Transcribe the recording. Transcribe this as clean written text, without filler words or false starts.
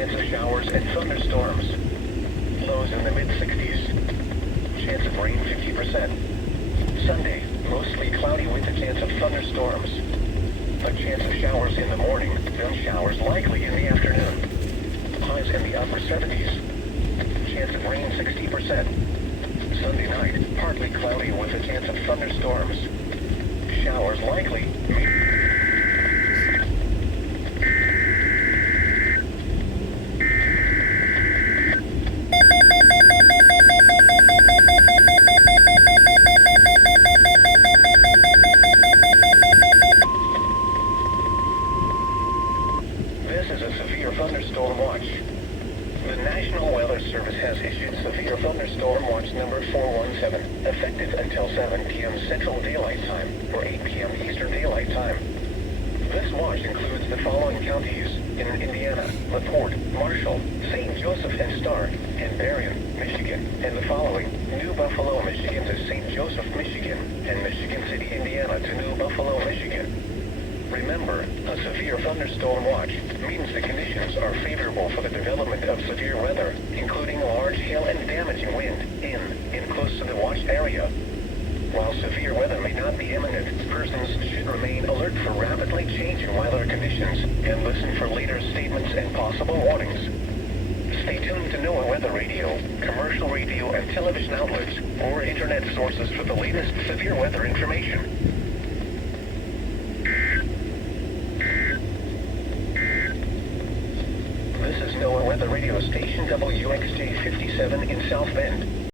chance of showers and thunderstorms. Lows in the mid-60s. Chance of rain 50%. Sunday, mostly cloudy with a chance of thunderstorms. A chance of showers in the morning, then showers likely in the afternoon. Highs in the upper 70s. Chance of rain 60%. Sunday night, partly cloudy with a chance of thunderstorms. Showers likely. This is a severe thunderstorm watch. The National Weather Service has issued severe thunderstorm watch number 417, effective until 7 p.m. Central Daylight Time or 8 p.m. Eastern Daylight Time. This watch includes the following counties in Indiana: LaPorte, Marshall, St. Joseph and Stark, and Berrien, Michigan, and the following: New Buffalo, Michigan to St. Joseph, Michigan, and Michigan City, Indiana to New Buffalo, Michigan. Remember, a severe thunderstorm watch means the conditions are favorable for the development of severe weather, including large hail and damaging wind in and close to the watched area. While severe weather may not be imminent, persons should remain alert for rapidly changing weather conditions and listen for later statements and possible warnings. Stay tuned to NOAA Weather Radio, commercial radio and television outlets, or internet sources for the latest severe weather information. This is NOAA Weather Radio Station WXJ 57 in South Bend.